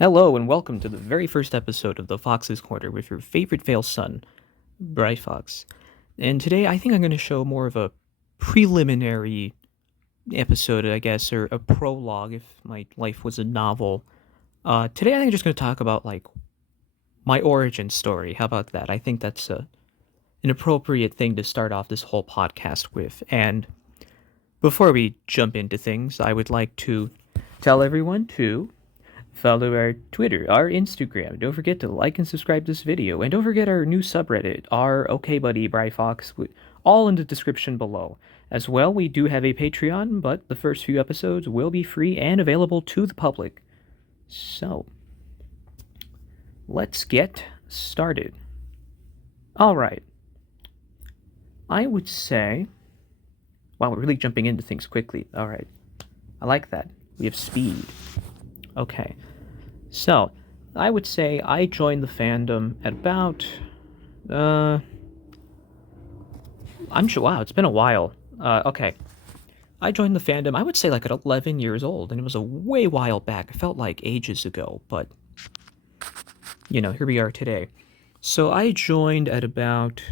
Hello and welcome to the very first episode of the Fox's Corner with your favorite fail son, Bright Fox. And today I think I'm going to show more of a preliminary episode, I guess, or a prologue if my life was a novel. Today I think I'm just going to talk about like my origin story. How about that? I think that's an appropriate thing to start off this whole podcast with. And before we jump into things, I would like to tell everyone to follow our Twitter, our Instagram. Don't forget to like and subscribe this video. And don't forget our new subreddit, our OK Buddy Bry Fox, all in the description below. As well, we do have a Patreon, but the first few episodes will be free and available to the public. So, let's get started. Alright. I would say... Wow, we're really jumping into things quickly. Alright. I like that. We have speed. Okay. So, I would say I joined the fandom at about, I'm sure, wow, it's been a while. Okay. I joined the fandom, I would say like at 11 years old, and it was a way while back. It felt like ages ago, but, here we are today. So I joined at about,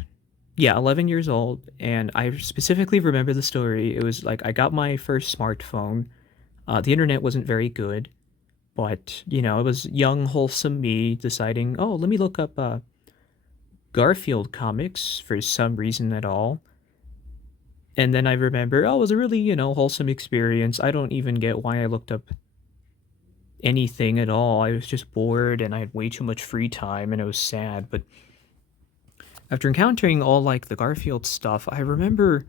11 years old, and I specifically remember the story. It was like I got my first smartphone. The internet wasn't very good. But, it was young, wholesome me deciding, oh, let me look up Garfield comics for some reason at all. And then I remember, oh, it was a really, wholesome experience. I don't even get why I looked up anything at all. I was just bored and I had way too much free time and it was sad. But after encountering all like the Garfield stuff, I remember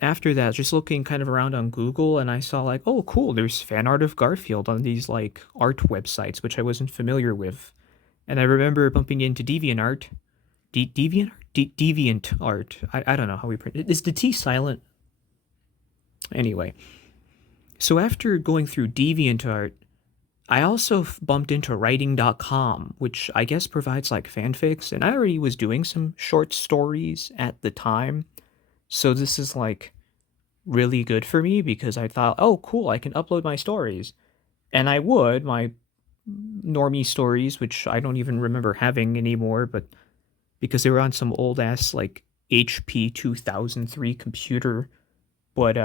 after that, just looking kind of around on Google, and I saw like, oh, cool, there's fan art of Garfield on these like art websites, which I wasn't familiar with. And I remember bumping into DeviantArt. DeviantArt. I don't know how we print it. Is the T silent? Anyway. So after going through DeviantArt, I also bumped into writing.com, which I guess provides like fanfics, and I already was doing some short stories at the time. So this is like really good for me because I thought, oh, cool, I can upload my stories. And I would, my normie stories, which I don't even remember having anymore, but because they were on some old ass like HP 2003 computer. But,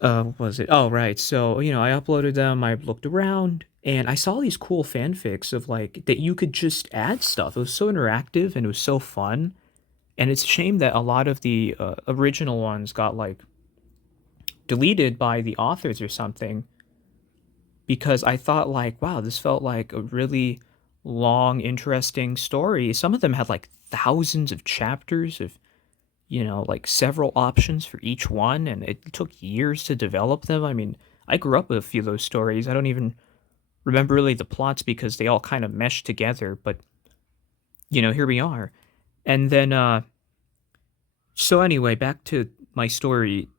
what was it? Oh, right. So, I uploaded them, I looked around, and I saw these cool fanfics of like that you could just add stuff. It was so interactive and it was so fun. And it's a shame that a lot of the original ones got like deleted by the authors or something, because I thought like, wow, this felt like a really long, interesting story. Some of them had like thousands of chapters of, like several options for each one, and it took years to develop them. I mean, I grew up with a few of those stories. I don't even remember really the plots because they all kind of meshed together, but here we are. And then so anyway, back to my story.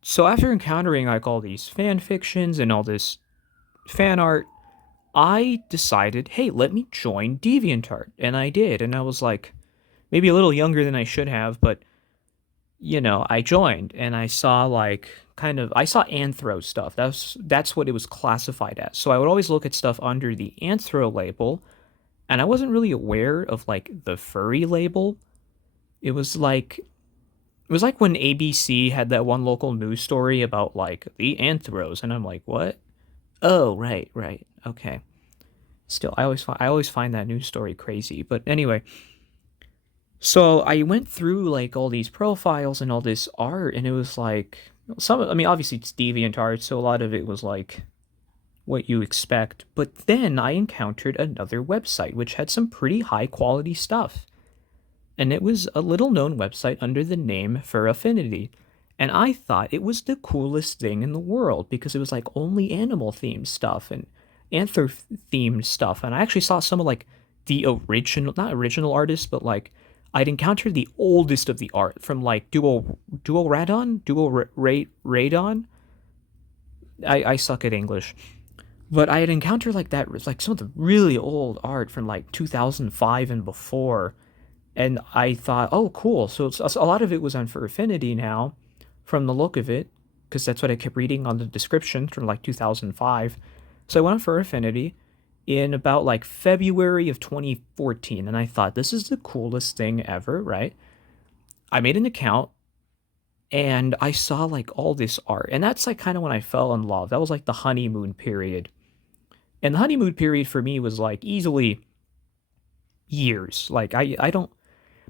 So after encountering like all these fan fictions and all this fan art, I decided, hey, let me join DeviantArt. And I did. And I was like maybe a little younger than I should have, but I joined and I saw like I saw anthro stuff. That's what it was classified as. So I would always look at stuff under the anthro label, and I wasn't really aware of like the furry label. It was like when ABC had that one local news story about like the anthros, and I'm like, what? Oh, right, right, okay. Still, I always find that news story crazy. But anyway, so I went through like all these profiles and all this art, and it was like I mean, obviously it's deviant art, so a lot of it was like what you expect. But then I encountered another website which had some pretty high quality stuff, and it was a little known website under the name For Affinity. And I thought it was the coolest thing in the world because it was like only animal themed stuff and anther themed stuff. And I actually saw some of like the original, not original artists, but like I'd encountered the oldest of the art from like Radon. I suck at English. But I had encountered like that, like some of the really old art from like 2005 and before, and I thought, oh, cool. So a lot of it was on For Affinity now, from the look of it. because that's what I kept reading on the description from like 2005. So I went on Fur Affinity in about like February of 2014, and I thought this is the coolest thing ever, right? I made an account and I saw like all this art, and that's like kind of when I fell in love. That was like the honeymoon period. And the honeymoon period for me was like easily years. Like I don't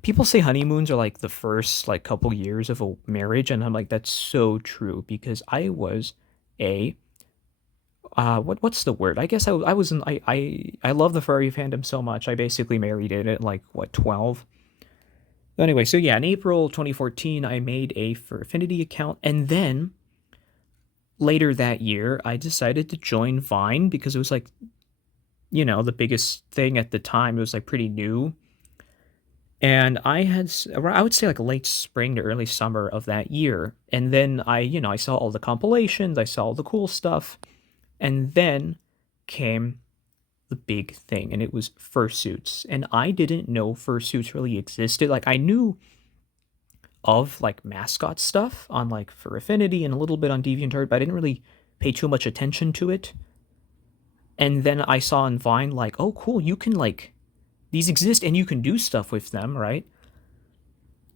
people say honeymoons are like the first like couple years of a marriage, and I'm like that's so true because I was a what's the word? I guess I was in I love the furry fandom so much. I basically married it at like what 12. Anyway, so yeah, in April 2014 I made a for Affinity account, and then later that year I decided to join Vine because it was like, the biggest thing at the time. It was like pretty new. And I would say like late spring to early summer of that year. And then I saw all the compilations, I saw all the cool stuff. And then came the big thing, and it was fursuits. And I didn't know fursuits really existed. Like I knew of like mascot stuff on like Fur Affinity and a little bit on DeviantArt, but I didn't really pay too much attention to it. And then I saw on Vine like, oh cool, you can like these exist and you can do stuff with them, right?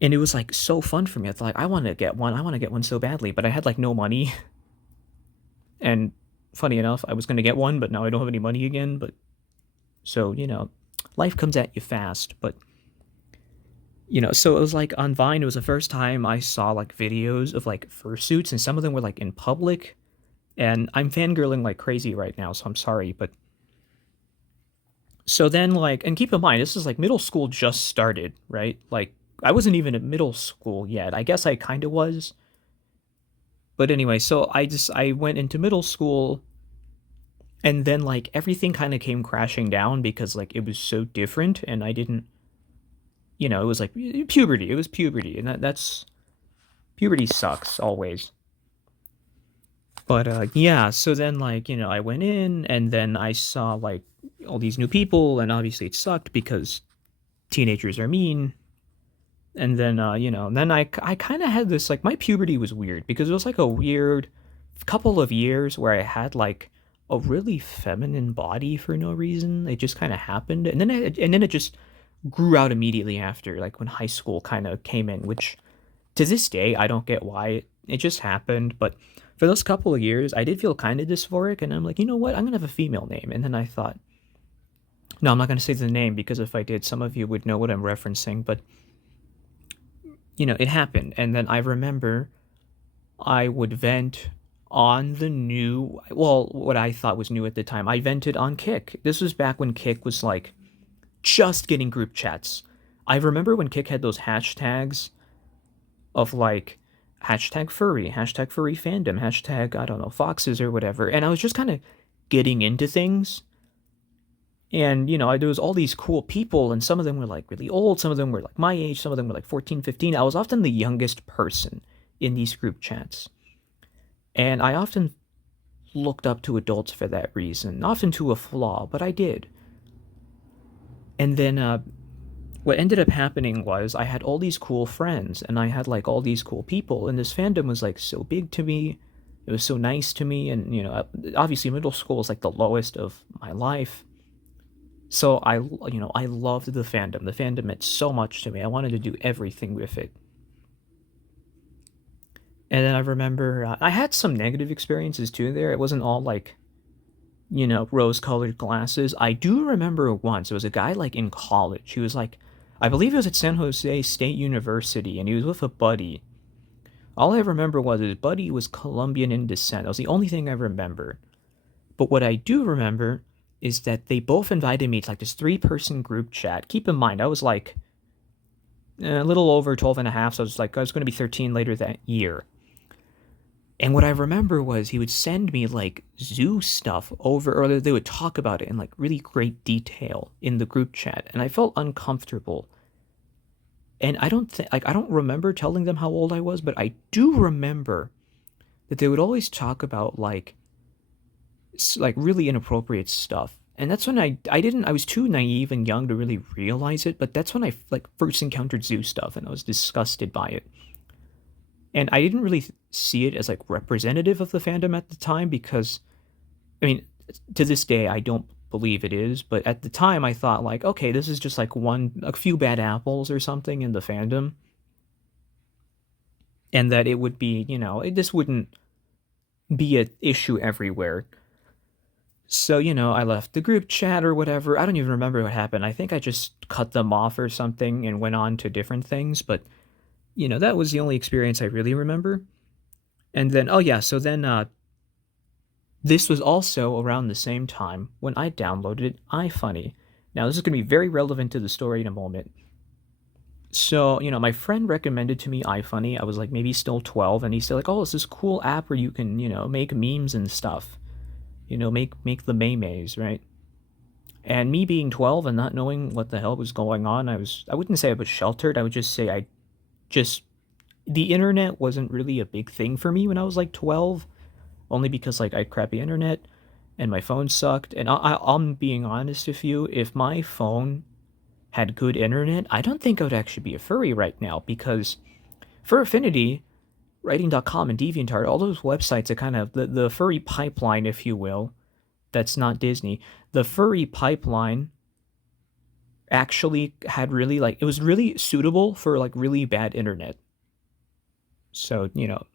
And it was like so fun for me. I thought like I want to get one. I want to get one so badly, but I had like no money. And funny enough, I was going to get one, but now I don't have any money again, but so, life comes at you fast, but so it was like on Vine, it was the first time I saw like videos of like fursuits, and some of them were like in public. And I'm fangirling like crazy right now, so I'm sorry, but so then like, and keep in mind, this is like middle school just started, right? Like I wasn't even in middle school yet. I guess I kind of was. But anyway, so I went into middle school, and then like everything kind of came crashing down because like it was so different, and I didn't, it was like puberty. It was puberty, and that's puberty sucks always. But yeah, so then like, I went in, and then I saw like all these new people, and obviously it sucked because teenagers are mean. And then then I kind of had this like my puberty was weird because it was like a weird couple of years where I had like a really feminine body for no reason. It just kind of happened, and then it just grew out immediately after, like when high school kind of came in, which to this day I don't get why it just happened. But for those couple of years, I did feel kind of dysphoric, and I'm like, you know what? I'm gonna have a female name. And then I thought, no, I'm not gonna say the name because if I did, some of you would know what I'm referencing. But it happened, and then I remember I would vent on the new, well, what I thought was new at the time. I vented on Kick. This was back when Kick was like just getting group chats. I remember when Kick had those hashtags of like hashtag furry fandom, hashtag, I don't know, foxes or whatever. And I was just kind of getting into things. And, there was all these cool people, and some of them were like really old, some of them were like my age, some of them were like 14, 15. I was often the youngest person in these group chats. And I often looked up to adults for that reason, often to a flaw, but I did. And then what ended up happening was I had all these cool friends, and I had like all these cool people, and this fandom was like so big to me. It was so nice to me, and obviously middle school was like the lowest of my life. So I loved the fandom. The fandom meant so much to me. I wanted to do everything with it. And then I remember I had some negative experiences too there. It wasn't all like, rose-colored glasses. I do remember once, it was a guy like in college. He was like, I believe it was at San Jose State University, and he was with a buddy. All I remember was his buddy was Colombian in descent. That was the only thing I remember. But what I do remember is that they both invited me to like this 3-person group chat. Keep in mind, I was like a little over 12 and a half, so I was going to be 13 later that year. And what I remember was he would send me like zoo stuff over, or they would talk about it in like really great detail in the group chat, and I felt uncomfortable. And I don't remember telling them how old I was, but I do remember that they would always talk about like really inappropriate stuff. And that's when I was too naive and young to really realize it, but that's when I like first encountered zoo stuff, and I was disgusted by it. And I didn't really see it as like representative of the fandom at the time because, I mean, to this day, I don't believe it is. But at the time, I thought like, okay, this is just like a few bad apples or something in the fandom, and that it would be, this wouldn't be an issue everywhere. So, I left the group chat or whatever. I don't even remember what happened. I think I just cut them off or something and went on to different things. But, that was the only experience I really remember. And then, oh yeah, so then this was also around the same time when I downloaded iFunny. Now, this is going to be very relevant to the story in a moment. So, my friend recommended to me iFunny. I was like maybe still 12, and he said like, "Oh, it's this cool app where you can, make memes and stuff. Make the memes, right?" And me being 12 and not knowing what the hell was going on, I wouldn't say I was sheltered. I would just say I just the internet wasn't really a big thing for me when I was like 12, only because like I had crappy internet and my phone sucked. And I'm being honest with you, if my phone had good internet, I don't think I would actually be a furry right now because for Affinity, writing.com and DeviantArt, all those websites are kind of the furry pipeline, if you will. That's not Disney. The furry pipeline actually had really like it was really suitable for like really bad internet. So,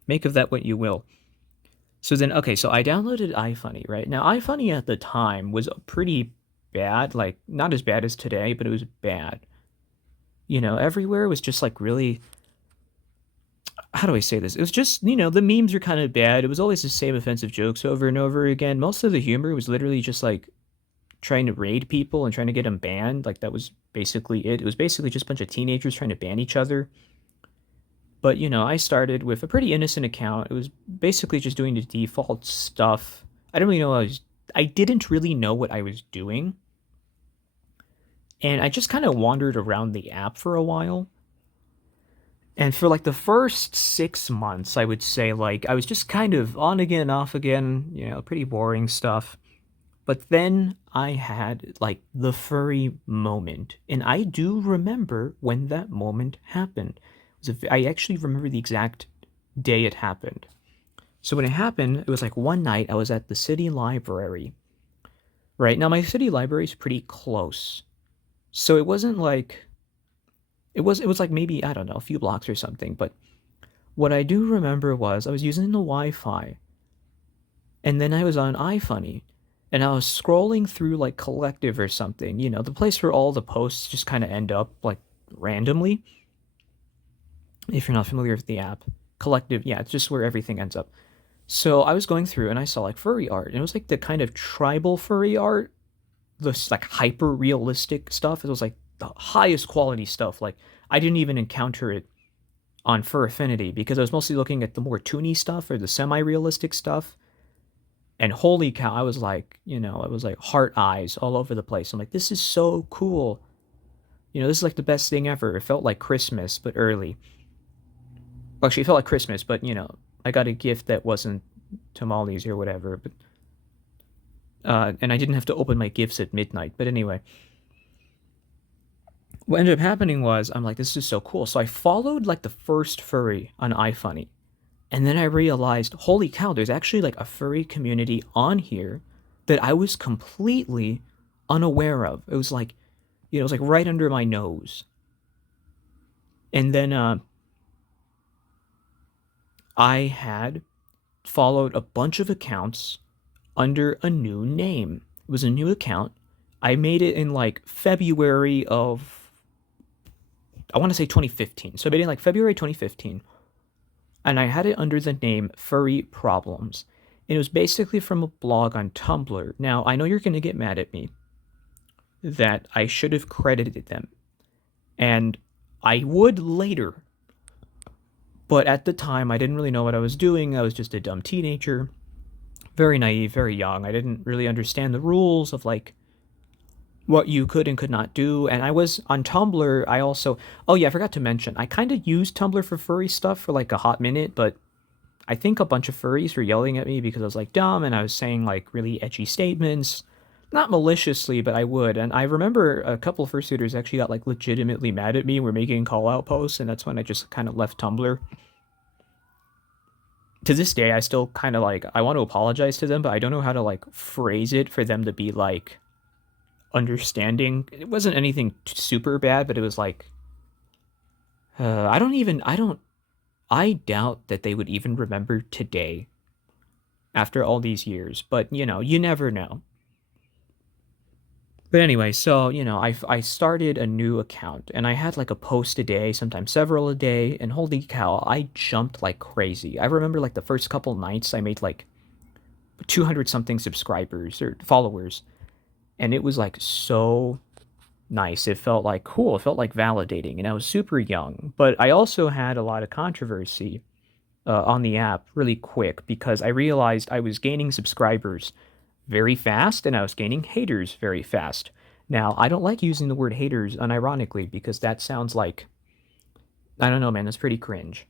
make of that what you will. So then, okay, so I downloaded iFunny, right? Now, iFunny at the time was pretty bad, like not as bad as today, but it was bad. Everywhere was just like really, how do I say this? It was just, the memes were kind of bad. It was always the same offensive jokes over and over again. Most of the humor was literally just like trying to raid people and trying to get them banned. Like that was basically it. It was basically just a bunch of teenagers trying to ban each other. But, I started with a pretty innocent account. It was basically just doing the default stuff. I didn't really know I didn't really know what I was doing. And I just kind of wandered around the app for a while. And for like the first 6 months, I would say like I was just kind of on again, off again, pretty boring stuff. But then I had like the furry moment. And I do remember when that moment happened. I actually remember the exact day it happened. So when it happened, it was like one night I was at the city library. Right now, my city library is pretty close, so it wasn't like it was like maybe I don't know a few blocks or something. But what I do remember was I was using the Wi-Fi, and then I was on iFunny, and I was scrolling through like Collective or something. The place where all the posts just kind of end up like randomly. If you're not familiar with the app, Collective, yeah, it's just where everything ends up. So I was going through and I saw like furry art, and it was like the kind of tribal furry art, this like hyper realistic stuff. It was like the highest quality stuff. Like I didn't even encounter it on Fur Affinity because I was mostly looking at the more toony stuff or the semi realistic stuff. And holy cow, I was like, I was like heart eyes all over the place. I'm like, this is so cool. This is like the best thing ever. It felt like Christmas, but early. Well, actually, it felt like Christmas, but I got a gift that wasn't tamales or whatever. But and I didn't have to open my gifts at midnight. But anyway, what ended up happening was I'm like, this is so cool. So I followed like the first furry on iFunny, and then I realized, holy cow, there's actually like a furry community on here that I was completely unaware of. It was like, it was like right under my nose. And then I had followed a bunch of accounts under a new name. It was a new account. I made it in like February of, I want to say 2015. So I made it in like February 2015. And I had it under the name Furry Problems. And it was basically from a blog on Tumblr. Now, I know you're going to get mad at me that I should have credited them. And I would later. But at the time, I didn't really know what I was doing. I was just a dumb teenager. Very naive, very young. I didn't really understand the rules of like what you could and could not do. And I was on Tumblr. I also, oh yeah, I forgot to mention, I kind of used Tumblr for furry stuff for like a hot minute, but I think a bunch of furries were yelling at me because I was like dumb and I was saying like really edgy statements. Not maliciously, but I would. And I remember a couple of fursuiters actually got like legitimately mad at me. We're making call out posts, and that's when I just kind of left Tumblr. To this day, I still kind of like, I want to apologize to them, but I don't know how to like phrase it for them to be like understanding. It wasn't anything super bad, but it was like, I doubt that they would even remember today after all these years, but you never know. But anyway, so, I started a new account and I had like a post a day, sometimes several a day, and holy cow, I jumped like crazy. I remember like the first couple nights I made like 200 something subscribers or followers, and it was like so nice. It felt like cool, it felt like validating, and I was super young. But I also had a lot of controversy on the app really quick because I realized I was gaining subscribers very fast and I was gaining haters very fast. Now, I don't like using the word haters unironically because that sounds like, I don't know, man, that's pretty cringe.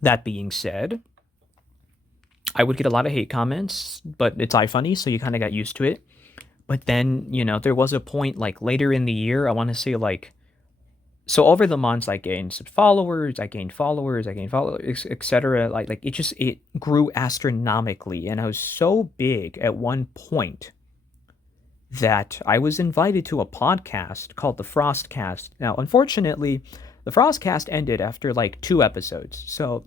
That being said, I would get a lot of hate comments, but it's iFunny, so you kind of got used to it. But then, there was a point like later in the year, I want to say like, so over the months, I gained some followers, I gained followers, etc. Like it grew astronomically, and I was so big at one point that I was invited to a podcast called the Frostcast. Now, unfortunately, the Frostcast ended after like 2 episodes. So,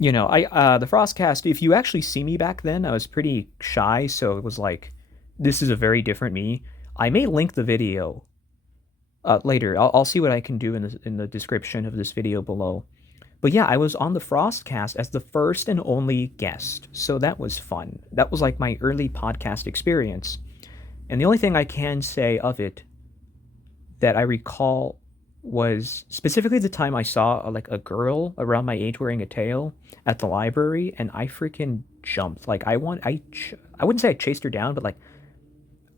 I the Frostcast. If you actually see me back then, I was pretty shy, so it was like, this is a very different me. I may link the video later. I'll see what I can do in the description of this video below. But yeah, I was on the Frostcast as the first and only guest, so that was fun. That was like my early podcast experience. And the only thing I can say of it that I recall was specifically the time I saw like a girl around my age wearing a tail at the library, and I freaking jumped. Like I wouldn't say I chased her down, but like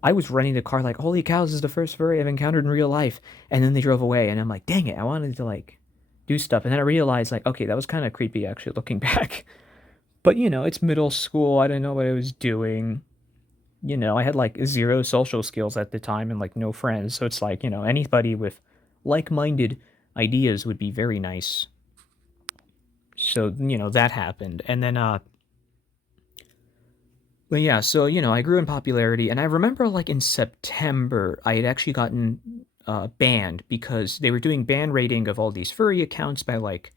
I was running the car like, holy cow, this is the first furry I've encountered in real life. And then they drove away, and I'm like, dang it, I wanted to like do stuff. And then I realized like, okay, that was kind of creepy actually looking back. But it's middle school. I didn't know what I was doing. I had like zero social skills at the time and like no friends. So it's like, anybody with like-minded ideas would be very nice. So, that happened. And then but yeah, so I grew in popularity, and I remember like in September I had actually gotten banned because they were doing ban rating of all these furry accounts by like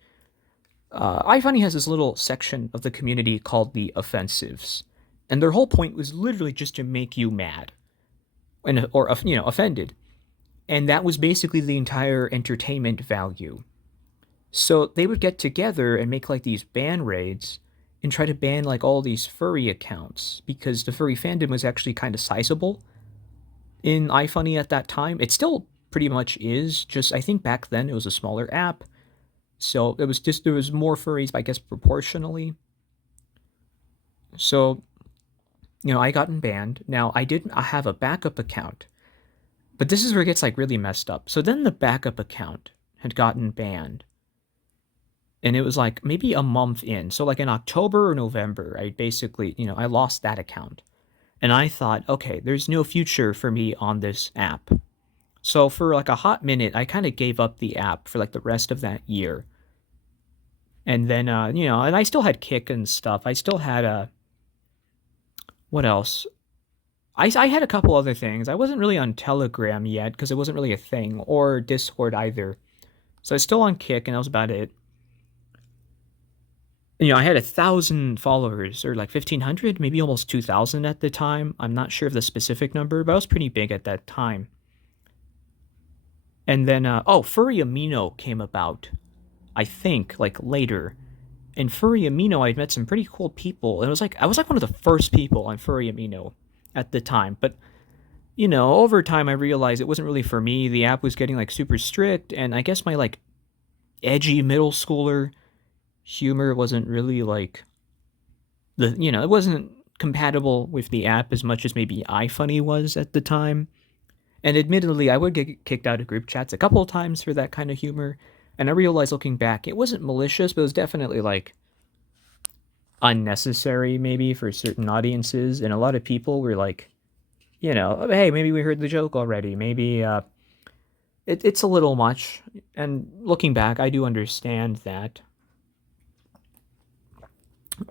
iFunny has this little section of the community called the offensives, and their whole point was literally just to make you mad and or offended, and that was basically the entire entertainment value. So they would get together and make like these ban raids and try to ban like all these furry accounts because the furry fandom was actually kind of sizable in iFunny at that time. It still pretty much is, just I think back then it was a smaller app. So it was just there was more furries, I guess proportionally. So, I gotten banned. Now I have a backup account. But this is where it gets like really messed up. So then the backup account had gotten banned, and it was like maybe a month in. So like in October or November, I basically, I lost that account. And I thought, okay, there's no future for me on this app. So for like a hot minute, I kind of gave up the app for like the rest of that year. And then and I still had Kick and stuff. I still had what else? I had a couple other things. I wasn't really on Telegram yet because it wasn't really a thing, or Discord either. So I was still on Kick, and that was about it. I had 1,000 followers, or like 1,500, maybe almost 2,000 at the time. I'm not sure of the specific number, but I was pretty big at that time. And then, Furry Amino came about, I think, like later. In Furry Amino, I'd met some pretty cool people. And I was like one of the first people on Furry Amino at the time. But, over time, I realized it wasn't really for me. The app was getting like super strict, and I guess my like edgy middle schooler humor wasn't really like it wasn't compatible with the app as much as maybe iFunny was at the time. And admittedly, I would get kicked out of group chats a couple of times for that kind of humor. And I realized looking back, it wasn't malicious, but it was definitely like unnecessary maybe for certain audiences. And a lot of people were like, hey, maybe we heard the joke already. Maybe it's a little much. And looking back, I do understand that.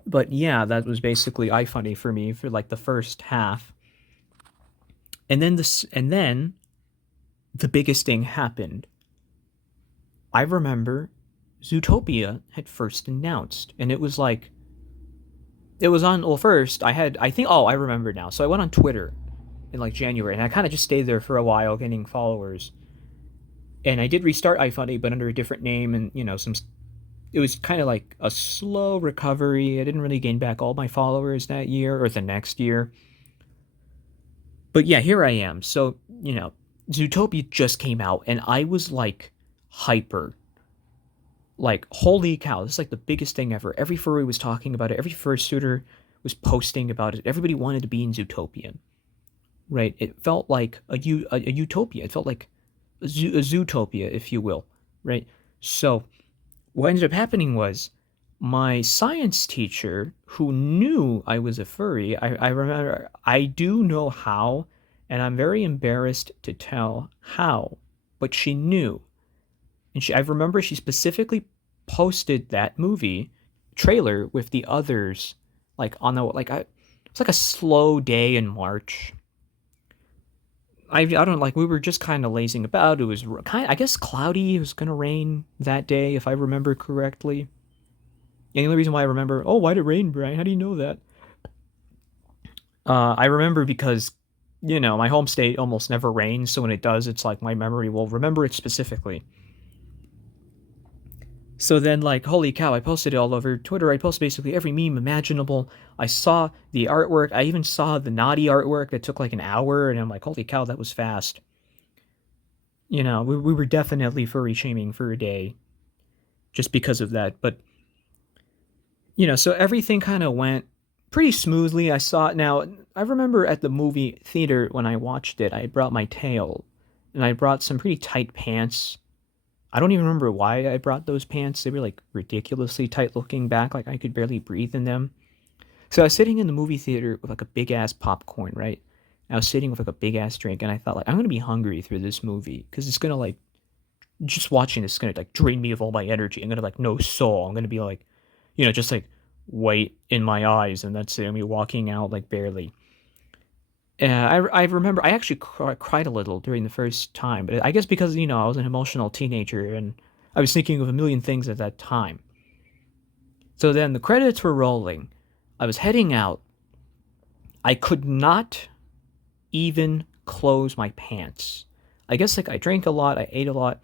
But yeah, that was basically iFunny for me for like the first half. And then the biggest thing happened. I remember Zootopia had first announced, and it was like it was on. Well, first I think. Oh, I remember now. So I went on Twitter in like January, and I kind of just stayed there for a while, getting followers. And I did restart iFunny, but under a different name, and some. It was kind of like a slow recovery. I didn't really gain back all my followers that year or the next year. But yeah, here I am. So Zootopia just came out, and I was like hyper. Like, holy cow, this is like the biggest thing ever. Every furry was talking about it. Every fursuiter was posting about it. Everybody wanted to be in Zootopia, right? It felt like a utopia. It felt like a zootopia, if you will, right? So what ended up happening was my science teacher, who knew I was a furry, I remember, I do know how, and I'm very embarrassed to tell how, but she knew. And I remember she specifically posted that movie trailer with the others, like on the it's like a slow day in March. I don't like we were just kind of lazing about. It was kind I guess cloudy. It was gonna rain that day if I remember correctly. And the only reason why I remember, oh, why did it rain, Brian? How do you know that? I remember because my home state almost never rains, so when it does, it's like my memory will remember it specifically. So then, like, holy cow, I posted it all over Twitter. I posted basically every meme imaginable. I saw the artwork. I even saw the naughty artwork that took like an hour, and I'm like, holy cow, that was fast. We were definitely furry shaming for a day just because of that. But, so everything kind of went pretty smoothly. I saw it now. I remember at the movie theater when I watched it, I brought my tail and I brought some pretty tight pants. I don't even remember why I brought those pants. They were like ridiculously tight looking back, like I could barely breathe in them. So I was sitting in the movie theater with like a big ass popcorn, right? I was sitting with like a big ass drink, and I thought like I'm gonna be hungry through this movie because it's gonna like just watching this is gonna like drain me of all my energy. I'm gonna like no soul. I'm gonna be like, just like white in my eyes, and that's it. I'm gonna be walking out like barely. I remember I actually cried a little during the first time, but I guess because I was an emotional teenager and I was thinking of a million things at that time. So then the credits were rolling. I was heading out. I could not even close my pants. I guess like I drank a lot, I ate a lot,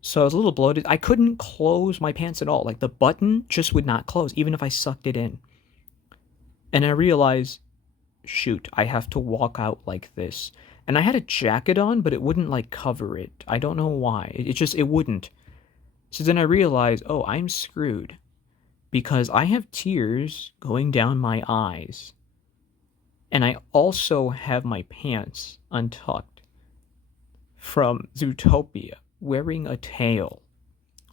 so I was a little bloated. I couldn't close my pants at all. Like the button just would not close, even if I sucked it in. And I realized, shoot, I have to walk out like this. And I had a jacket on, but it wouldn't like cover it. I don't know why. It wouldn't. So then I realized, oh, I'm screwed because I have tears going down my eyes. And I also have my pants untucked from Zootopia, wearing a tail,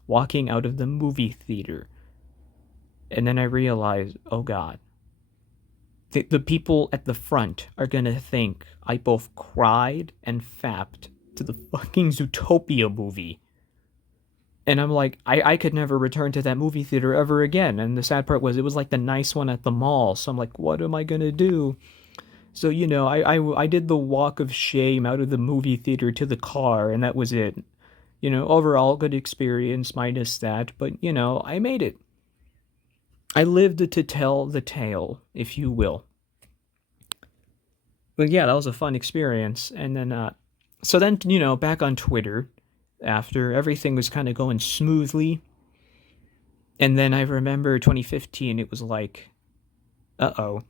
walking out of the movie theater. And then I realized, oh God, the people at the front are gonna think I both cried and fapped to the fucking Zootopia movie. And I'm like, I could never return to that movie theater ever again. And the sad part was it was like the nice one at the mall. So I'm like, what am I gonna do? So, I did the walk of shame out of the movie theater to the car, and that was it. Overall, good experience, minus that. But, I made it. I lived to tell the tale, if you will. But yeah, that was a fun experience. And then, so then, back on Twitter, after everything was kind of going smoothly. And then I remember 2015, it was like, uh oh.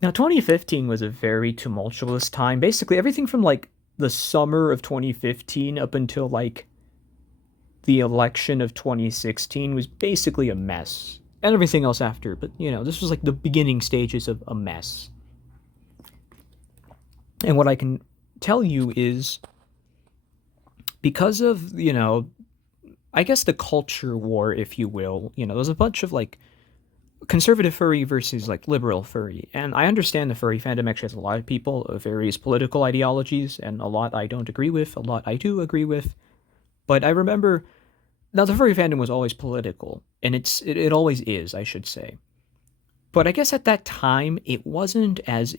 Now, 2015 was a very tumultuous time. Basically, everything from like the summer of 2015 up until like the election of 2016 was basically a mess. And everything else after. But, this was like the beginning stages of a mess. And what I can tell you is because of, I guess the culture war, if you will, there's a bunch of like conservative furry versus like liberal furry. And I understand the furry fandom actually has a lot of people of various political ideologies, and a lot I don't agree with, a lot I do agree with. But I remember now the furry fandom was always political, and it always is, I should say. But I guess at that time, it wasn't as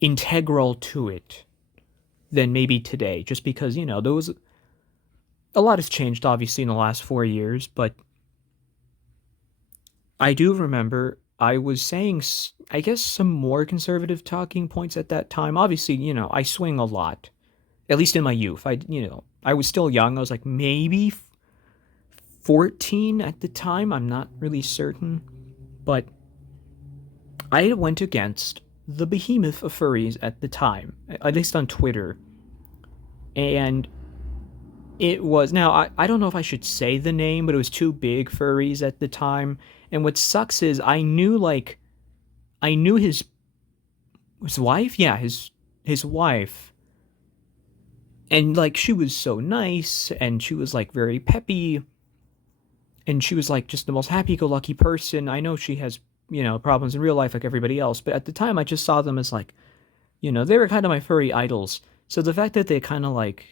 integral to it than maybe today, just because, there was a lot has changed obviously in the last 4 years, but I do remember I was saying, I guess, some more conservative talking points at that time. Obviously, I swing a lot, at least in my youth. I was still young. I was like maybe 14 at the time. I'm not really certain. But I went against the behemoth of furries at the time, at least on Twitter. And it was, now, I don't know if I should say the name, but it was two big furries at the time. And what sucks is I knew his wife? Yeah, his wife. And like she was so nice and she was like very peppy and she was like just the most happy-go-lucky person. I know she has, problems in real life like everybody else, but at the time I just saw them as like, they were kind of my furry idols. So the fact that they kind of like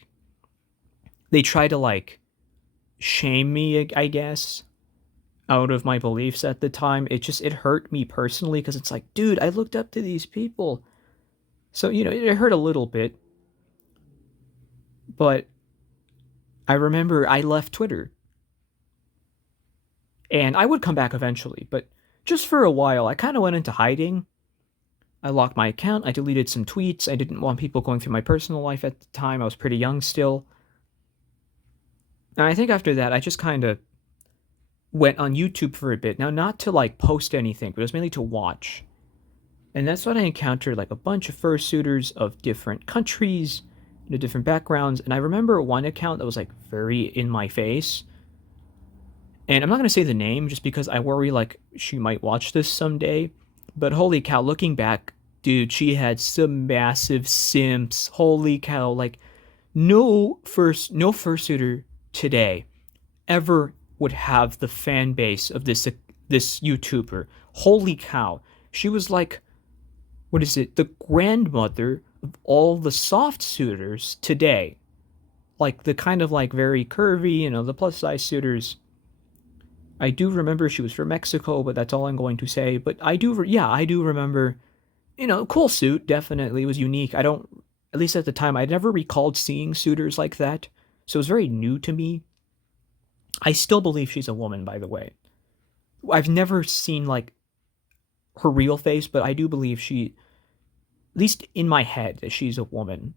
they try to like shame me, I guess, out of my beliefs at the time, it hurt me personally because it's like, dude, I looked up to these people. So, it hurt a little bit, but I remember I left Twitter and I would come back eventually, but just for a while, I kind of went into hiding. I locked my account. I deleted some tweets. I didn't want people going through my personal life at the time. I was pretty young still. And I think after that, I just kind of went on YouTube for a bit. Now, not to like post anything, but it was mainly to watch. And that's when I encountered like a bunch of fursuiters of different countries, different backgrounds. And I remember one account that was like very in my face. And I'm not going to say the name just because I worry like she might watch this someday. But holy cow, looking back, dude, she had some massive simps. Holy cow, like no fursuiter today ever would have the fan base of this YouTuber. Holy cow. She was like, what is it? The grandmother of all the soft suitors today. Like the kind of like very curvy, the plus size suitors. I do remember she was from Mexico, but that's all I'm going to say. But I do remember, cool suit, definitely. It was unique. I don't, at least at the time, I never recalled seeing suitors like that. So it was very new to me. I still believe she's a woman, by the way. I've never seen like her real face, but I do believe she, at least in my head, that she's a woman.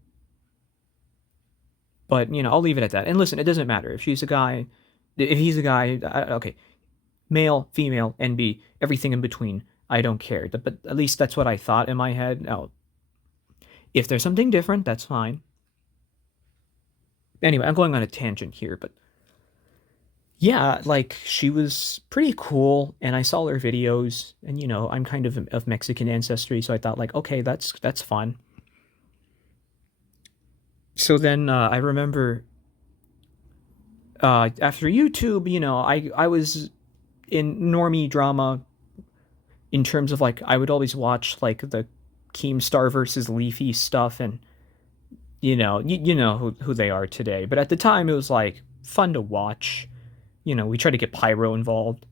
But, I'll leave it at that. And listen, it doesn't matter. If he's a guy, okay. Male, female, NB, everything in between. I don't care. But at least that's what I thought in my head. Now, if there's something different, that's fine. Anyway, I'm going on a tangent here, but yeah, like she was pretty cool, and I saw her videos, and I'm kind of Mexican ancestry, so I thought like, okay, that's fun. So then I remember after YouTube, I was in normie drama in terms of like I would always watch like the Keemstar versus Leafy stuff, and you know who they are today. But at the time, it was like fun to watch. We tried to get Pyro involved.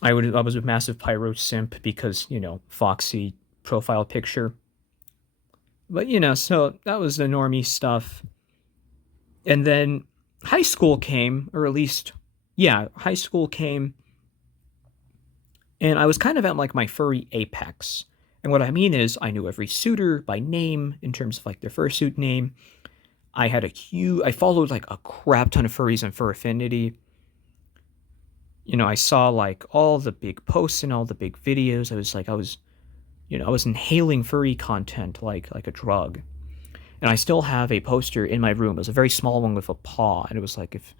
I was a massive Pyro simp because Foxy profile picture. But so that was the normie stuff. And then high school came, or at least, yeah, high school came, and I was kind of at like my furry apex. And what I mean is, I knew every suitor by name in terms of like their fursuit name. I followed like a crap ton of furries on Fur Affinity. I saw like all the big posts and all the big videos. I was inhaling furry content like a drug. And I still have a poster in my room. It was a very small one with a paw, and it was like, if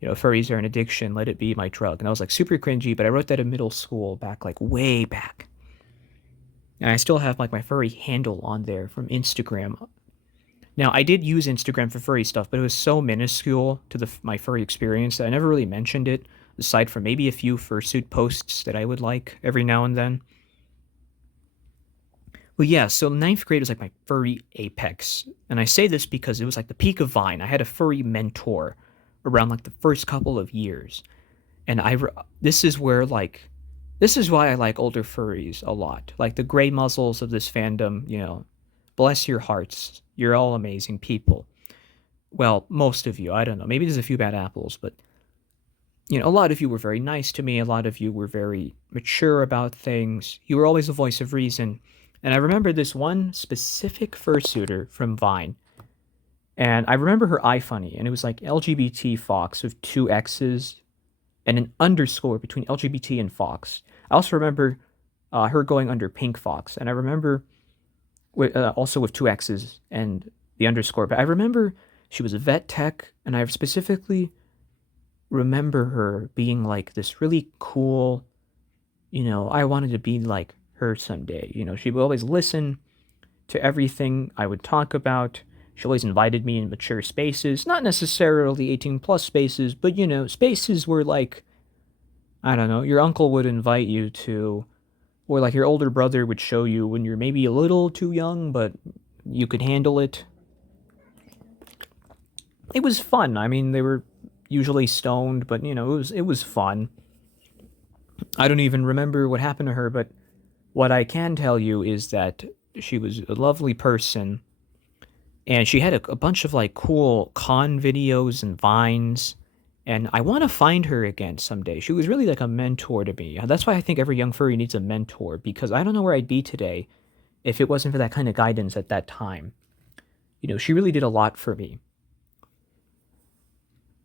furries are an addiction, let it be my drug. And I was like super cringy, but I wrote that in middle school, back like way back. And I still have like my furry handle on there from Instagram. Now, I did use Instagram for furry stuff, but it was so minuscule to my furry experience that I never really mentioned it, aside from maybe a few fursuit posts that I would like every now and then. Well, yeah, so ninth grade was like my furry apex. And I say this because it was like the peak of Vine. I had a furry mentor around like the first couple of years. And this is where like this is why I like older furries a lot. Like the gray muzzles of this fandom, bless your hearts. You're all amazing people. Well, most of you, I don't know. Maybe there's a few bad apples, but a lot of you were very nice to me. A lot of you were very mature about things. You were always a voice of reason. And I remember this one specific fursuiter from Vine. And I remember her iFunny, and it was like LGBT Fox with two X's and an underscore between LGBT and Fox. I also remember her going under Pink Fox, and I remember also with two X's and the underscore. But I remember she was a vet tech, and I specifically remember her being like this really cool. I wanted to be like her someday. She would always listen to everything I would talk about. She always invited me in mature spaces, not necessarily 18 plus spaces, but spaces where like I don't know, your uncle would invite you to, or like your older brother would show you when you're maybe a little too young, but you could handle it. It was fun. I mean, they were usually stoned, but it was fun. I don't even remember what happened to her, but what I can tell you is that she was a lovely person, and she had a bunch of like cool con videos and vines, and I want to find her again someday. She was really like a mentor to me. That's why I think every young furry needs a mentor, because I don't know where I'd be today if it wasn't for that kind of guidance at that time. She really did a lot for me.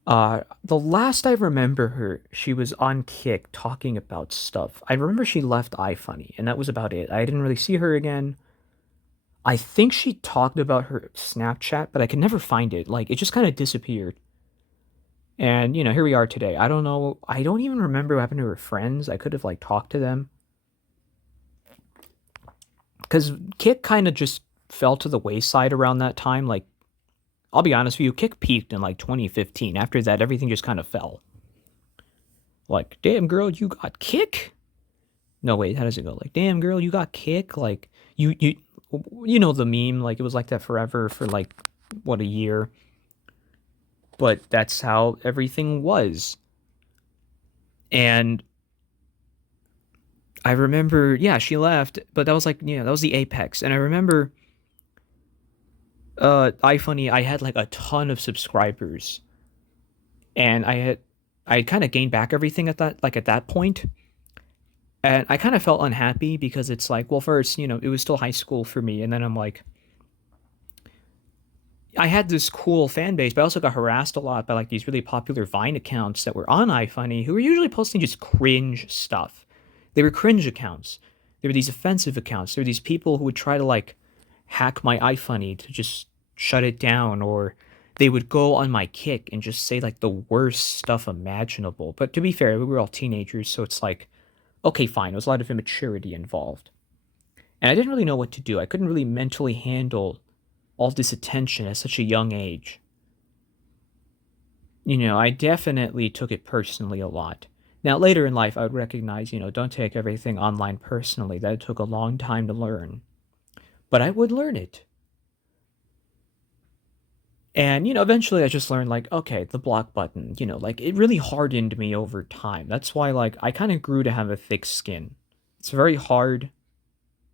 The last I remember her, she was on Kick talking about stuff. I remember she left iFunny, and that was about it. I didn't really see her again. I think she talked about her Snapchat, but I could never find it. Like, it just kind of disappeared. And, here we are today. I don't know. I don't even remember what happened to her friends. I could have, like, talked to them. Because Kick kind of just fell to the wayside around that time. Like, I'll be honest with you, Kick peaked in, like, 2015. After that, everything just kind of fell. Like, damn, girl, you got Kick? No, wait, how does it go? Like, damn, girl, you got Kick? Like, you know the meme. Like, it was like that forever for, like, what, a year? But that's how everything was. And I remember, yeah, she left, but that was like, that was the apex. And I remember, iFunny, I had like a ton of subscribers, and I kind of gained back everything at that point, and I kind of felt unhappy because it's like, well, first, it was still high school for me, and then I'm like, I had this cool fan base, but I also got harassed a lot by like these really popular Vine accounts that were on iFunny who were usually posting just cringe stuff. They were cringe accounts. They were these offensive accounts. There were these people who would try to like hack my iFunny to just shut it down, or they would go on my Kick and just say like the worst stuff imaginable. But to be fair, we were all teenagers, so it's like, okay, fine. There was a lot of immaturity involved. And I didn't really know what to do. I couldn't really mentally handle all this attention at such a young age. I definitely took it personally a lot. Now, later in life, I would recognize, don't take everything online personally. That took a long time to learn. But I would learn it. And, eventually I just learned, like, okay, the block button, like, it really hardened me over time. That's why, like, I kind of grew to have a thick skin. It's very hard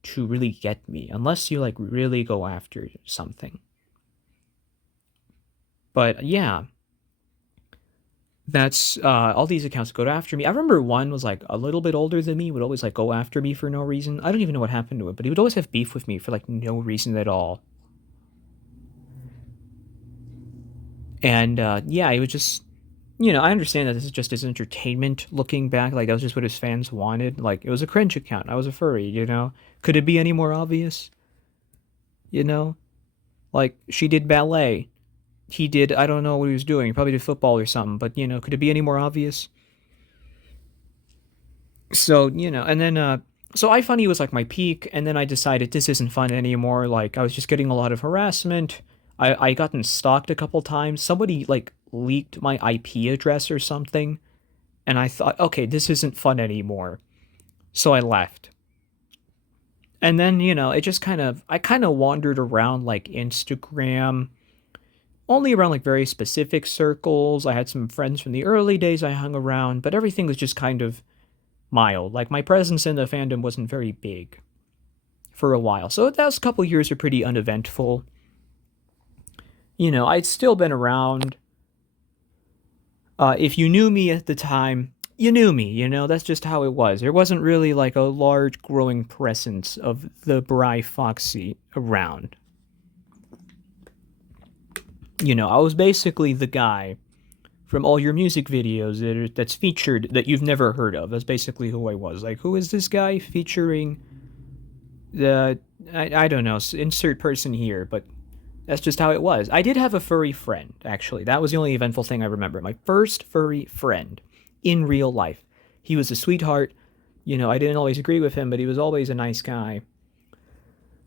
to really get me unless you, like, really go after something. But, yeah. That's all these accounts go after me. I remember one was like a little bit older than me, would always like go after me for no reason. I don't even know what happened to it, but he would always have beef with me for like no reason at all. And yeah, he was just, I understand that this is just his entertainment looking back. Like, that was just what his fans wanted. Like, it was a cringe account. I was a furry. Could it be any more obvious? You know? Like, she did ballet. He did, I don't know what he was doing. He probably did football or something, but, could it be any more obvious? So, and then, so iFunny was like my peak, and then I decided this isn't fun anymore. Like, I was just getting a lot of harassment. I gotten stalked a couple times. Somebody like leaked my IP address or something, and I thought, okay, this isn't fun anymore. So I left. And then, it just I kind of wandered around like Instagram. only around like very specific circles. I had some friends from the early days I hung around, but everything was just kind of mild. Like my presence in the fandom wasn't very big for a while. So those couple years were pretty uneventful. I'd still been around. If you knew me at the time, you knew me. That's just how it was. There wasn't really like a large growing presence of the Bri Foxy around. I was basically the guy from all your music videos that's featured that you've never heard of. That's basically who I was. Like, who is this guy featuring the I don't know, insert person here, but that's just how it was. I did have a furry friend, actually. That was the only eventful thing I remember. My first furry friend in real life. He was a sweetheart. I didn't always agree with him, but he was always a nice guy.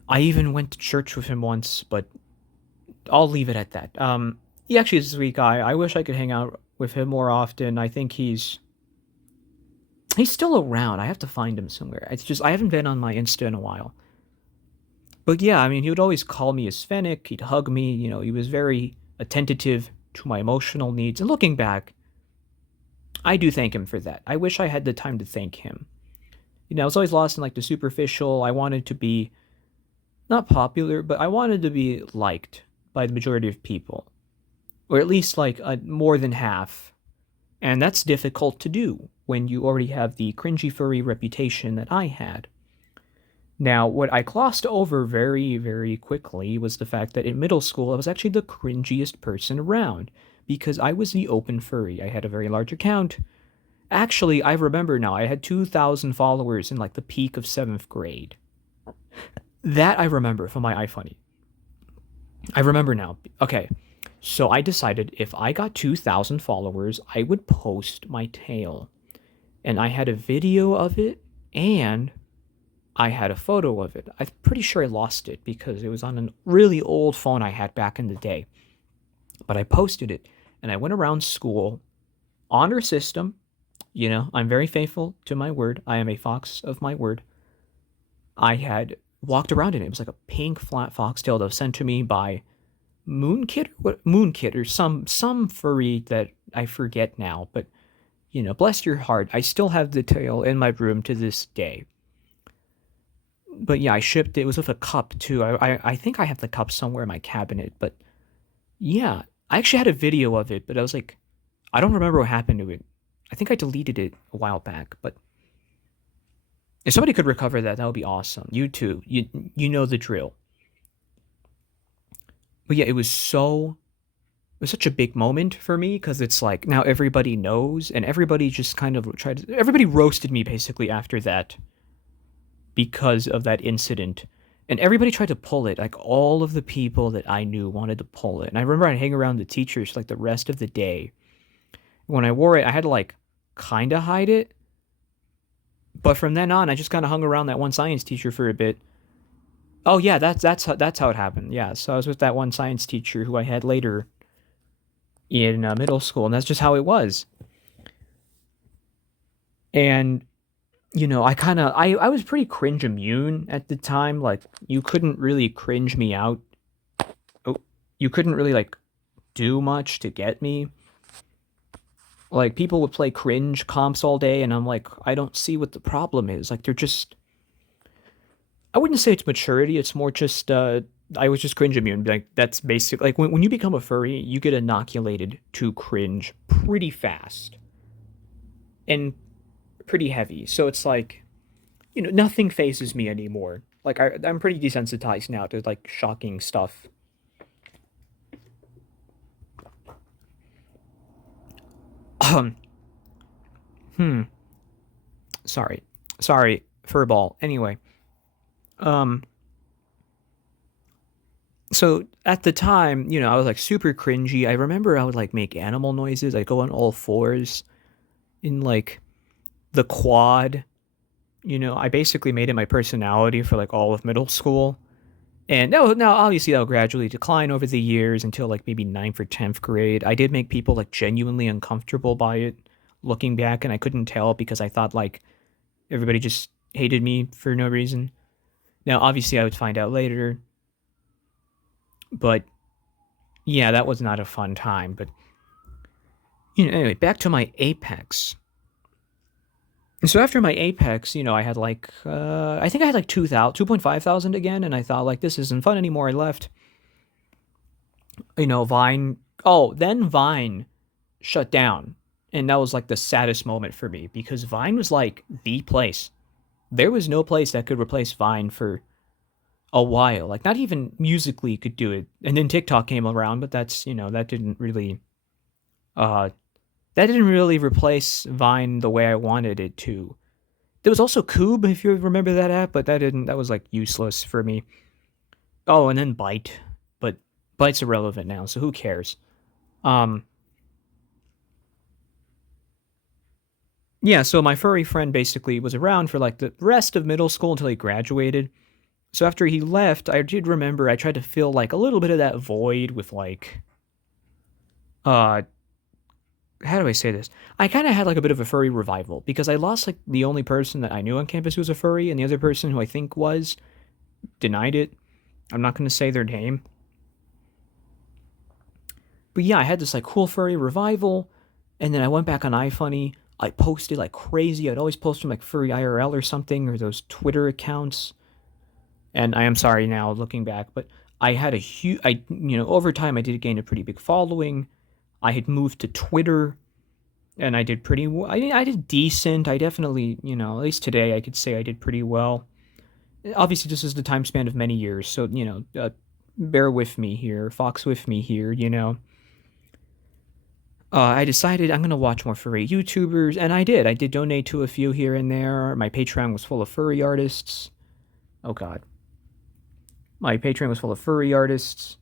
I even went to church with him once, but I'll leave it at that. He actually is a sweet guy. I wish I could hang out with him more often. I think he's still around. I have to find him somewhere. It's just I haven't been on my Insta in a while. But yeah, I mean, he would always call me his fennec. He'd hug me. He was very attentive to my emotional needs. And looking back, I do thank him for that. I wish I had the time to thank him. I was always lost in like the superficial. I wanted to be not popular, but I wanted to be liked by the majority of people, or at least like more than half. And that's difficult to do when you already have the cringy furry reputation that I had. Now, what I glossed over very, very quickly was the fact that in middle school, I was actually the cringiest person around because I was the open furry. I had a very large account. Actually, I remember now, I had 2,000 followers in like the peak of 7th grade. That I remember from my iFunny. I remember now. Okay, so I decided if I got 2,000 followers, I would post my tale. And I had a video of it, and I had a photo of it. I'm pretty sure I lost it because it was on a really old phone I had back in the day. But I posted it, and I went around school, honor system. I'm very faithful to my word. I am a fox of my word. I had walked around in it. It was like a pink flat foxtail that was sent to me by Moonkit or some furry that I forget now. But bless your heart, I still have the tail in my room to this day. But yeah, I shipped it. It was with a cup too. I think I have the cup somewhere in my cabinet. But yeah, I actually had a video of it, but I was like, I don't remember what happened to it. I think I deleted it a while back, but if somebody could recover that, that would be awesome. You too. You know the drill. But yeah, it was such a big moment for me because it's like now everybody knows and everybody just kind of everybody roasted me basically after that because of that incident. And everybody tried to pull it. Like all of the people that I knew wanted to pull it. And I remember I'd hang around the teachers like the rest of the day. When I wore it, I had to like kind of hide it. But from then on, I just kind of hung around that one science teacher for a bit. Oh yeah, that's how it happened. Yeah, so I was with that one science teacher who I had later in middle school, and that's just how it was. And I was pretty cringe immune at the time. Like you couldn't really cringe me out. Oh, you couldn't really like do much to get me. Like people would play cringe comps all day, and I'm like, I don't see what the problem is. Like they're just, I wouldn't say it's maturity. It's more just, I was just cringe immune. Like that's basic. Like when you become a furry, you get inoculated to cringe pretty fast and pretty heavy. So it's like, nothing phases me anymore. Like I'm pretty desensitized now to like shocking stuff. Um, hmm. Sorry, furball. Anyway, um, so at the time, I was like super cringy. I remember I would like make animal noises. I go on all fours in like the quad. I basically made it my personality for like all of middle school. And now obviously that'll gradually decline over the years until like maybe ninth or 10th grade. I did make people like genuinely uncomfortable by it looking back, and I couldn't tell because I thought like everybody just hated me for no reason. Now, obviously, I would find out later, but Yeah, that was not a fun time. But anyway, back to my Apex. And so after my Apex, I had like I think I had like 2,500 again, and I thought like this isn't fun anymore. I left. Vine. Oh, then Vine shut down, and that was like the saddest moment for me because Vine was like the place. There was no place that could replace Vine for a while. Like not even musically could do it. And then TikTok came around, but that's uh that didn't really replace Vine the way I wanted it to. There was also Coob, if you remember that app, but that was like useless for me. Oh, and then Byte. But Byte's irrelevant now, so who cares? Um yeah, so my furry friend basically was around for like the rest of middle school until he graduated. So after he left, I did remember I tried to fill like a little bit of that void with like uh how do I say this? I kind of had like a bit of a furry revival because I lost like the only person that I knew on campus who was a furry, and the other person who I think was denied it. I'm not going to say their name. But yeah, I had this like cool furry revival, and then I went back on iFunny. I posted like crazy. I'd always post from like Furry IRL or something, or those Twitter accounts. And I am sorry now looking back, but I had a huge. Over time I did gain a pretty big following. I had moved to Twitter, and I did pretty. I did decent. I definitely, at least today, I could say I did pretty well. Obviously, this is the time span of many years, so bear with me here, fox with me here. I decided I'm gonna watch more furry YouTubers, and I did. I did donate to a few here and there. My Patreon was full of furry artists. Oh God, my Patreon was full of furry artists,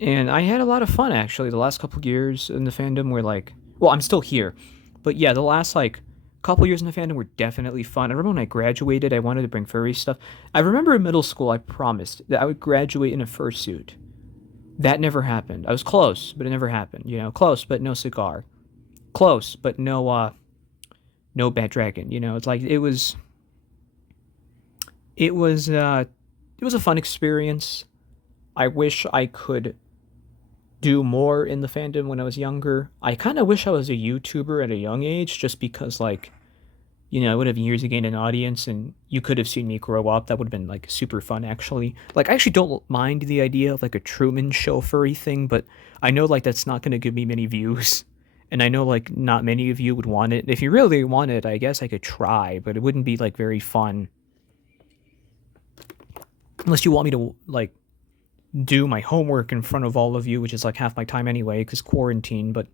and I had a lot of fun actually. The last couple years in the fandom were like, well, I'm still here, but yeah, the last like couple years in the fandom were definitely fun. I remember when I graduated, I wanted to bring furry stuff. I remember in middle school, I promised that I would graduate in a fursuit. That never happened. I was close, but it never happened. Close, but no cigar. Close, but no bad dragon. It's like it was it was a fun experience. I wish I could do more in the fandom when I was younger. I kind of wish I was a YouTuber at a young age, just because like I would have years to gain an audience, and you could have seen me grow up. That would have been like super fun, actually. Like, I actually don't mind the idea of like a Truman Show furry thing, but I know like that's not going to give me many views, and I know like not many of you would want it. If you really want it, I guess I could try, but it wouldn't be like very fun unless you want me to like do my homework in front of all of you, which is like half my time anyway, because quarantine. But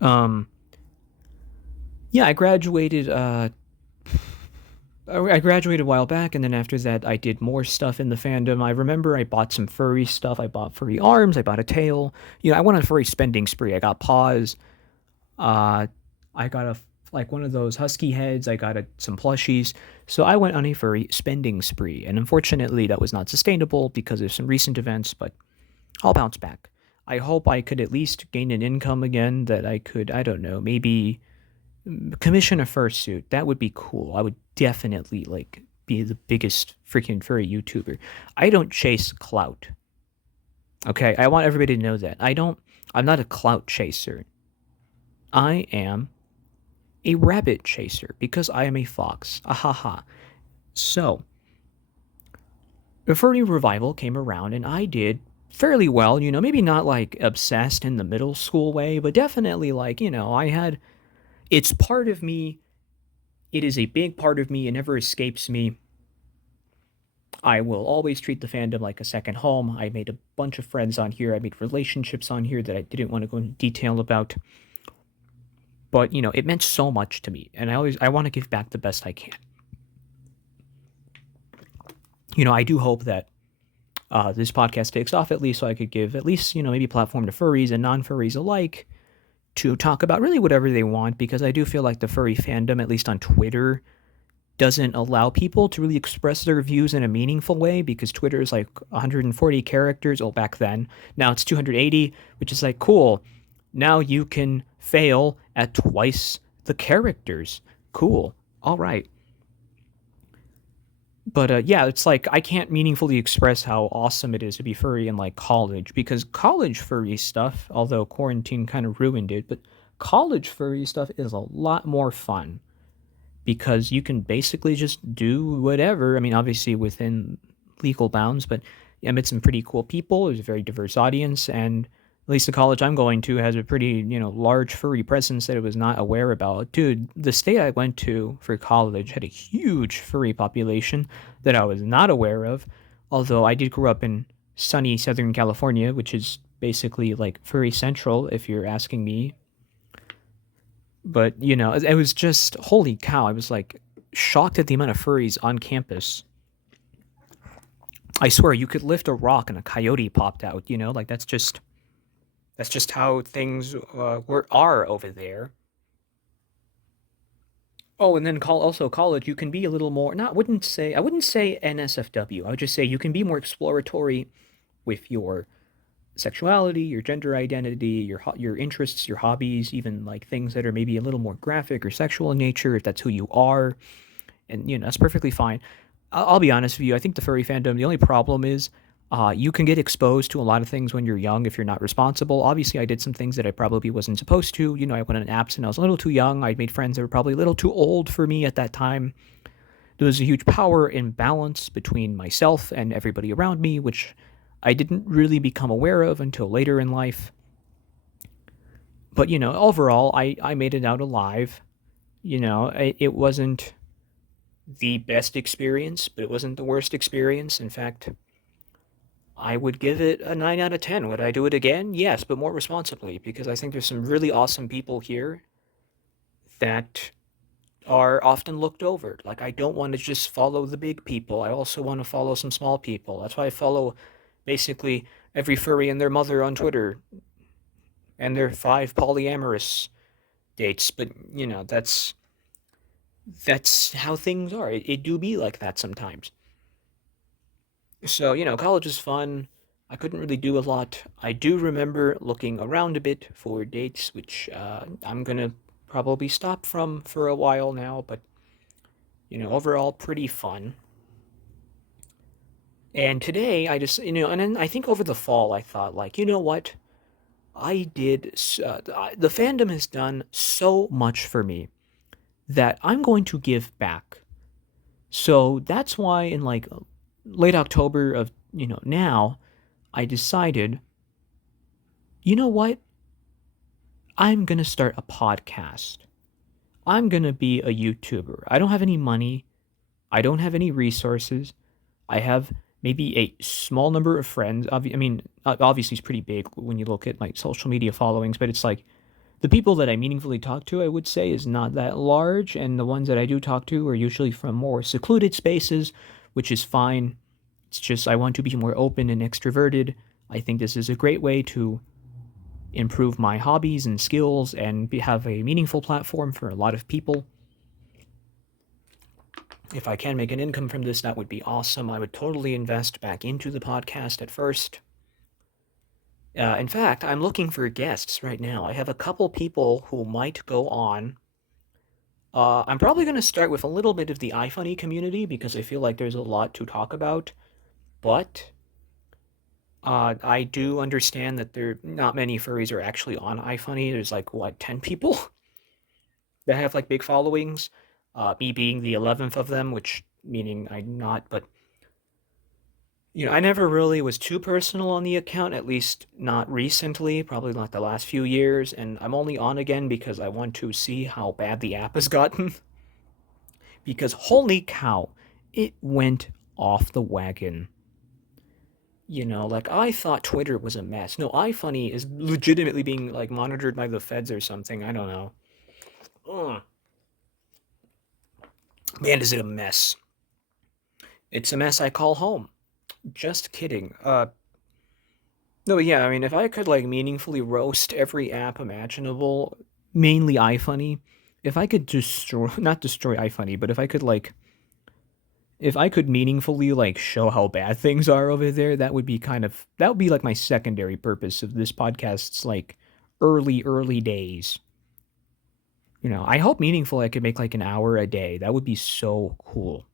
um, yeah, I graduated a while back, and then after that, I did more stuff in the fandom. I remember I bought some furry stuff. I bought furry arms. I bought a tail. I went on a furry spending spree. I got paws. Uh, I got like one of those husky heads. I got some plushies. So I went on a furry spending spree, and unfortunately, that was not sustainable because of some recent events. But I'll bounce back. I hope I could at least gain an income again that I could. I don't know, maybe commission a fursuit. That would be cool. I would definitely like be the biggest freaking furry YouTuber. I don't chase clout. Okay, I want everybody to know that. I'm not a clout chaser. I am a rabbit chaser because I am a fox. Ahaha. So, the furry revival came around and I did fairly well, maybe not like obsessed in the middle school way, but definitely like, I had it's part of me. It is a big part of me. It never escapes me. I will always treat the fandom like a second home. I made a bunch of friends on here. I made relationships on here that I didn't want to go into detail about. But, it meant so much to me. And I want to give back the best I can. I do hope that this podcast takes off at least so I could give at least, maybe a platform to furries and non-furries alike to talk about really whatever they want, because I do feel like the furry fandom, at least on Twitter, doesn't allow people to really express their views in a meaningful way, because Twitter is like 140 characters. Oh, back then. Now it's 280, which is like, cool. Now you can fail at twice the characters. Cool. All right. But yeah, it's like I can't meaningfully express how awesome it is to be furry in like college because college furry stuff, although quarantine kind of ruined it, but college furry stuff is a lot more fun because you can basically just do whatever. I mean, obviously within legal bounds, but I met some pretty cool people. There's a very diverse audience, and at least the college I'm going to has a pretty, large furry presence that I was not aware about. Dude, the state I went to for college had a huge furry population that I was not aware of. Although I did grow up in sunny Southern California, which is basically like furry central, if you're asking me. But, it was just holy cow. I was like shocked at the amount of furries on campus. I swear you could lift a rock and a coyote popped out, like that's just how things are over there. Oh, and then also college, you can be a little more. Not I wouldn't say NSFW. I would just say you can be more exploratory with your sexuality, your gender identity, your interests, your hobbies, even like things that are maybe a little more graphic or sexual in nature, if that's who you are, and that's perfectly fine. I'll be honest with you. I think the furry fandom. The only problem is you can get exposed to a lot of things when you're young if you're not responsible. Obviously, I did some things that I probably wasn't supposed to. I went on apps and I was a little too young. I made friends that were probably a little too old for me at that time. There was a huge power imbalance between myself and everybody around me, which I didn't really become aware of until later in life. But, overall, I made it out alive. It wasn't the best experience, but it wasn't the worst experience. In fact, I would give it a 9 out of 10. Would I do it again? Yes, but more responsibly because I think there's some really awesome people here that are often looked over. Like, I don't want to just follow the big people. I also want to follow some small people. That's why I follow basically every furry and their mother on Twitter and their 5 polyamorous dates. But, that's how things are. It do be like that sometimes. So, college is fun. I couldn't really do a lot. I do remember looking around a bit for dates, which I'm going to probably stop from for a while now, but, overall, pretty fun. And today, I just, and then I think over the fall, I thought, like, you know what? The fandom has done so much for me that I'm going to give back. So that's why in like late October of, now, I decided, you know what? I'm going to start a podcast. I'm going to be a YouTuber. I don't have any money. I don't have any resources. I have maybe a small number of friends. I mean, obviously, it's pretty big when you look at my social media followings, but it's like the people that I meaningfully talk to, I would say, is not that large. And the ones that I do talk to are usually from more secluded spaces, which is fine. It's just I want to be more open and extroverted. I think this is a great way to improve my hobbies and skills and have a meaningful platform for a lot of people. If I can make an income from this, that would be awesome. I would totally invest back into the podcast at first. In fact, I'm looking for guests right now. I have a couple people who might go on. I'm probably going to start with a little bit of the iFunny community because I feel like there's a lot to talk about. But I do understand that there not many furries are actually on iFunny. There's like what 10 people that have like big followings. Me being the 11th of them, which meaning I'm not, but I never really was too personal on the account, at least not recently, probably not the last few years, and I'm only on again because I want to see how bad the app has gotten. Because holy cow, it went off the wagon. Like I thought Twitter was a mess. No, iFunny is legitimately being like monitored by the feds or something. I don't know. Ugh. Man, is it a mess. It's a mess I call home. Just kidding. No, yeah, I mean, if I could like meaningfully roast every app imaginable, mainly iFunny, if I could destroy, not destroy iFunny, but if I could meaningfully like show how bad things are over there, that would be like my secondary purpose of this podcast's like early days. I hope meaningful I could make like an hour a day. That would be so cool.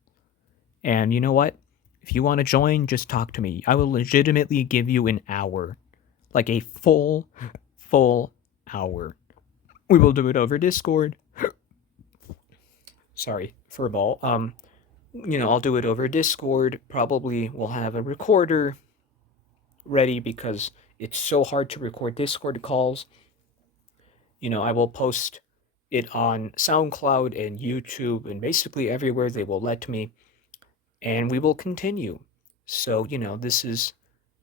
And you know what? If you want to join, just talk to me. I will legitimately give you an hour, like a full hour. We will do it over Discord. Sorry, furball. I'll do it over Discord. Probably we'll have a recorder ready because it's so hard to record Discord calls. I will post it on SoundCloud and YouTube and basically everywhere they will let me, and we will continue. So, this is,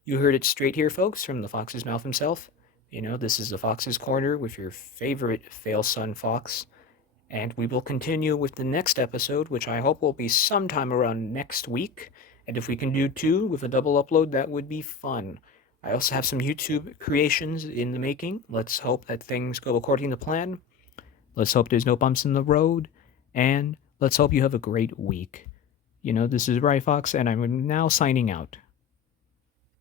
you heard it straight here, folks, from the Fox's mouth himself. This is the Fox's Corner with your favorite fail son fox. And we will continue with the next episode, which I hope will be sometime around next week. And if we can do two with a double upload, that would be fun. I also have some YouTube creations in the making. Let's hope that things go according to plan. Let's hope there's no bumps in the road. And let's hope you have a great week. This is Fox, and I'm now signing out.